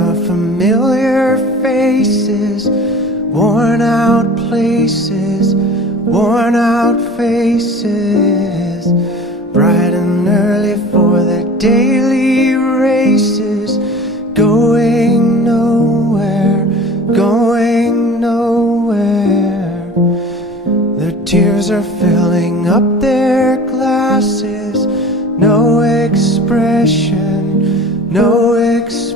saw familiar faces, worn out places, worn out faces, bright and early for their daily races, going nowhere, going nowhere. Their tears are filling up their glasses, no expression, no expression.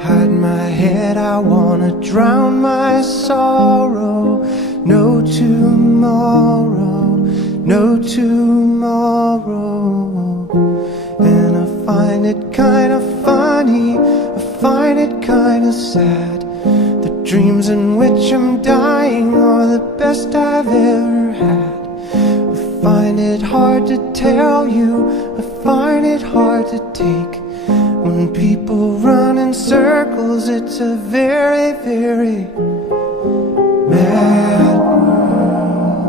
Hide my head, I wanna drown my sorrow. No tomorrow, no tomorrow. And I find it kinda funny, I find it kinda sad. The dreams in which I'm dying are the best I've ever had. I find it hard to tell you, I find it hard to take. When people run in circles, it's a very, very mad world.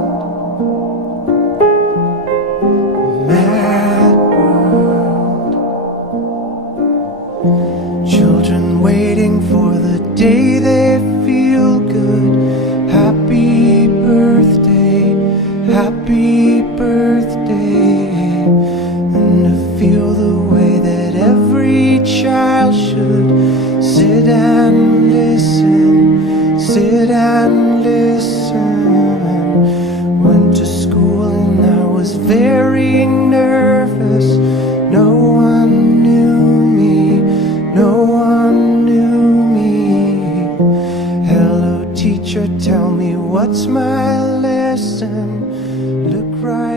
Mad world. Children waiting for the day they feel good. Happy birthday, happy birthday. And to feel the way that every child should sit and listen, sit and listen. Went to school and I was very nervous. No one knew me, no one knew me. Hello teacher, tell me what's my lesson. Look right